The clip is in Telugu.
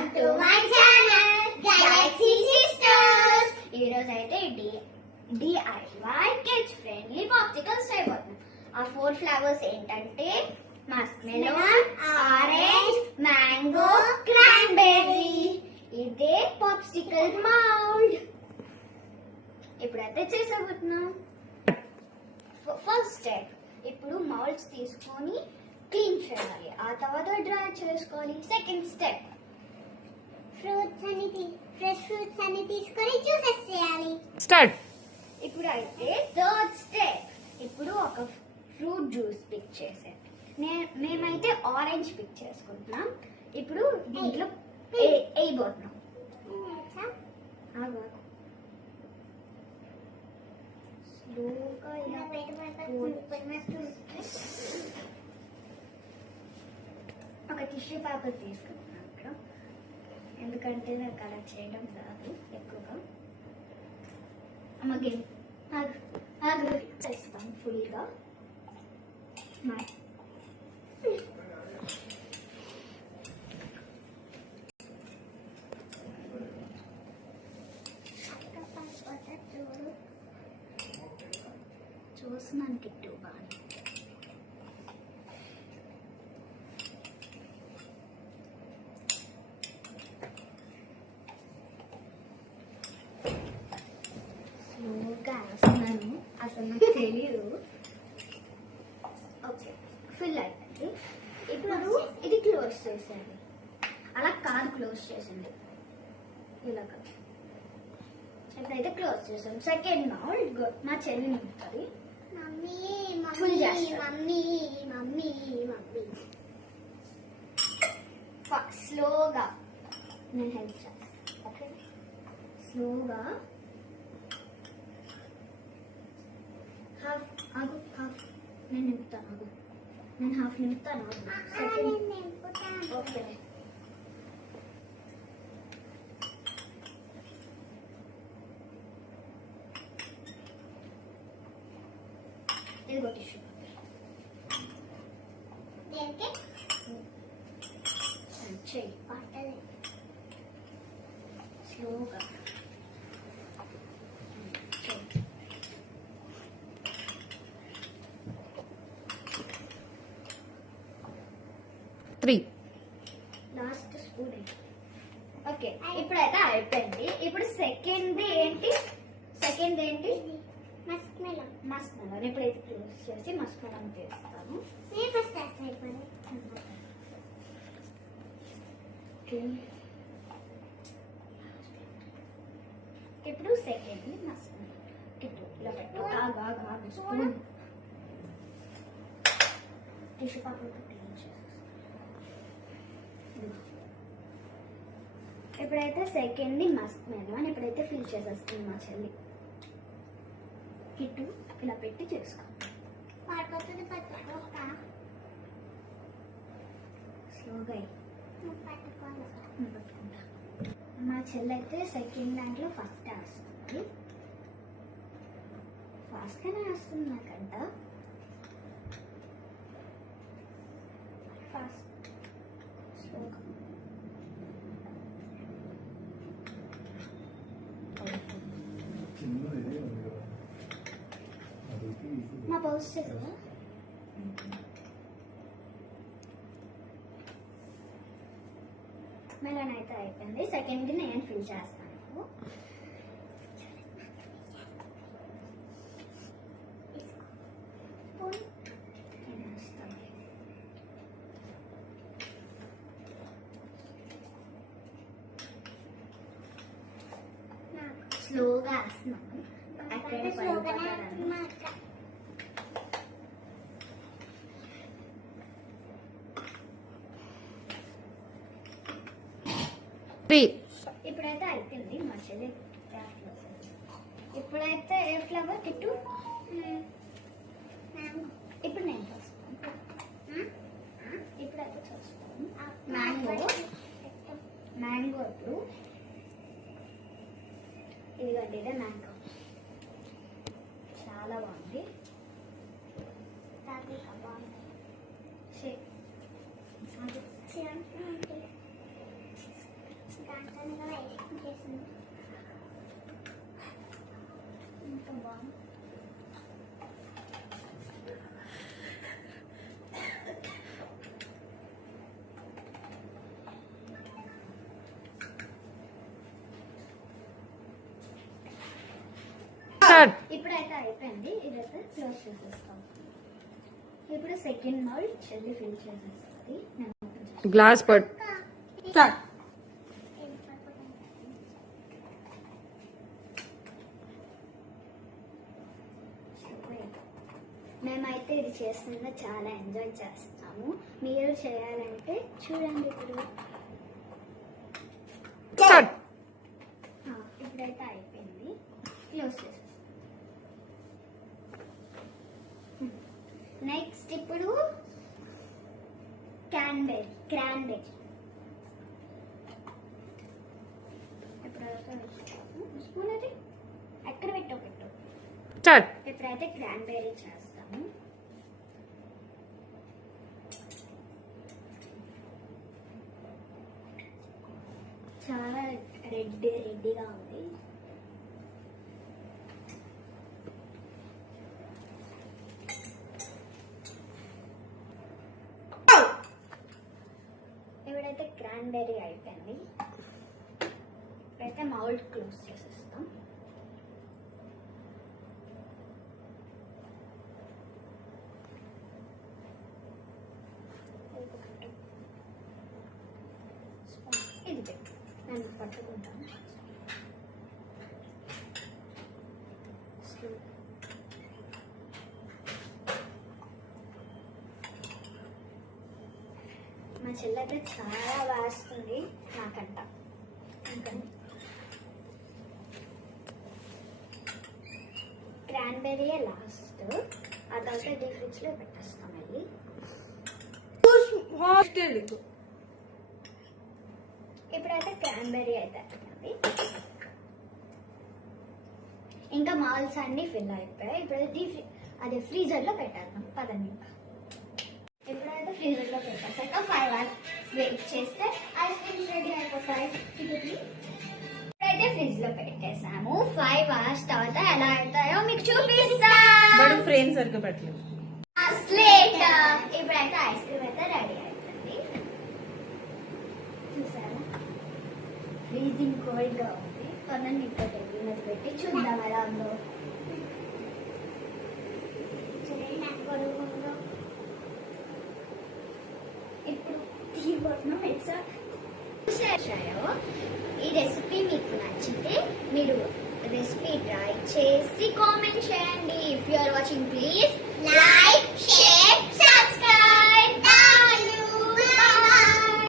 Welcome to my channel Galaxy sisters. ఈ రోజు అయితే DIY కిడ్స్ ఫ్రెండ్లీ పాప్సికల్స్ చేయబోతున్నాం. ఆ 4 ఫ్లేవర్స్ ఏంటంటే Musk melon, orange, mango, cranberry. ఇదే పాప్సికల్ మౌల్డ్. ఇప్పుడైతే చేసేబోతున్నాం. ఫస్ట్ స్టెప్, ఇప్పుడు మౌల్డ్స్ తీసుకొని క్లీన్ చేయాలి, ఆ తర్వాత డ్రై చేసుకోవాలి. సెకండ్ స్టెప్, ఫ్రెష్ ఫ్రూట్స్ అన్ని తీసుకొని జ్యూసెస్ చేయాలి. స్టార్ట్. ఇప్పుడు అయితే థర్డ్ స్టెప్, ఇప్పుడు ఒక ఫ్రూట్ జ్యూస్ పిక్ చేసేది. మేమైతే ఆరెంజ్ పిక్ చేసుకుంటున్నాం. ఇప్పుడు దీంట్లో వేయబోతున్నాం. స్లోగా ఒక టిష్యూ పేపర్ తీసుకుంటున్నాను ఇక్కడ, ఎందుకంటే నాకు అలా చేయడం రాదు ఎక్కువగా. అమ్మకి చేస్తాం ఫుల్గా. చూస్తున్నాను కిట్టు బాగా. స్లోగా వేస్తున్నాను, అసలు నాకు తెలియదు. ఓకే, ఫుల్ అయిపోయింది. ఇప్పుడు ఇది క్లోజ్ చేసేది. అలా కాదు, క్లోజ్ చేసింది ఇలాగ. ఇప్పుడైతే క్లోజ్ చేసాం. సెకండ్ మౌల్డ్ మా చెల్లి నింపుతుంది. స్లోగా నేను హెల్ప్ చేస్తాను. ఓకే, స్లోగా హాఫ్ నేను నింపుతాను. నేను హాఫ్ నింపుతాను. ఓకే, ఇదిగో టిష్యూ చెయ్యి స్లోగా. Last spoon. ఓకే, ఇప్పుడైతే అయిపోయింది. ఇప్పుడు సెకండ్ ఏంటి మస్క్ మెలన్. ఇప్పుడైతే క్లోజ్ చేసి మస్క్ మెలన్ చేస్తాను. ఇప్పుడు సెకండ్ మస్క్ మెలన్ ఇలా పెట్టు. స్పూన్ టిష్యూ పేపర్ క్లీన్ చేసేస్తాను. ఇప్పుడైతే సెకండ్ మస్క్ మెలన్ ఇప్పుడైతే ఫిల్ చేసేస్తుంది మా చెల్లి. కిట్టు ఇలా పెట్టి చేసుకో. స్లోగా పట్టుకుంటా. మా చెల్లి అయితే సెకండ్ దాంట్లో ఫస్ట్ వేస్తుంది. ఫాస్ట్గానే వేస్తుంది నాకంట. ఫాస్ట్ స్లోగా. మా పౌస్ చేసా. మెలన్ అయితే అయిపోయింది. సెకండ్కి నేను ఫిల్ చేస్తాను. స్లోగా వేస్తున్నాను. అక్కడ ఇప్పుడైతే అయిపోయింది మా చెల్లి. ఇప్పుడైతే ఏ ఫ్లేవర్ కిట్టు? ఇప్పుడు నేను చూస్తాను. ఇప్పుడైతే చూస్తాను మ్యాంగో. ఇప్పుడు ఇదిగండి, ఇదే మ్యాంగో. చాలా బాగుంది. వచ్చేసింది. ఇంకా బాగుంది. ఇప్పుడైతే అయిపోయింది. ఇదైతే క్లోజ్ చేసేస్తాం. ఇప్పుడు సెకండ్ మౌల్డ్ చెల్లి ఫిల్ చేసేస్తుంది. గ్లాస్ పట్ మేమైతే ఇది చేస్తున్నా చాలా ఎంజాయ్ చేస్తాము. మీరు చేయాలంటే చూడండి. ఇప్పుడైతే అయిపోయింది. క్లోజ్ చేసేస్తాం. నెక్స్ట్ ఇప్పుడు క్రాన్బెర్రీ స్పూన్ అది ఎక్కడ పెట్టు ఇప్పుడైతే క్రాన్బెర్రీ చేస్తాము. చాలా రెడ్డిగా ఉంది. ఇప్పుడైతే క్రాన్బెర్రీ అయిపోయింది. ఇప్పుడైతే మౌల్డ్ క్లోజ్ చేసేస్తాం. ఇది పెట్టు, నేను పట్టుకుంటాను. మా చెల్లైతే చాలా వేస్తుంది నాకంట. క్రాన్బెర్రీ లాస్ట్, ఆ తర్వాత డీప్ ఫ్రిడ్జ్ లో పెట్టేస్తాం. వెళ్ళి ఇప్పుడైతే క్రాన్బెర్రీ అయితే అయిపోయింది. ఇంకా మాల్స్ అన్ని ఫిల్ అయిపోయాయి. ఇప్పుడైతే అది ఫ్రీజర్ లో పెట్టేద్దాం. పదండి. ఇప్పుడైతే ఫ్రీజర్ లో పెట్టేసాక 5 hours వెయిట్ చేస్తే ఐస్ క్రీమ్స్ రెడీ అయిపోతాయి. ఇప్పుడైతే ఫ్రిడ్జ్ లో పెట్టేసాము. 5 hours తర్వాత ఎలా అవుతాయో మీకు చూపిస్తాం. ఫ్రేమ్ సరిగ్గా పెట్టలేదు. ఇప్పుడైతే ఐస్ క్రీమ్ అయితే రెడీ అయిపోయింది. చూసారా, ఫ్రీజింగ్ కోల్డ్ గా ఉంది. కొనండి ఇప్పుడు ఉన్నది పెట్టి చూద్దాం ఎలా ఉందో. ఇప్పుడు తీయబోతున్నాం. ఈ రెసిపీ మీకు నచ్చితే మీరు రెసిపీ ట్రై చేసి కామెంట్ చేయండి. If you are watching please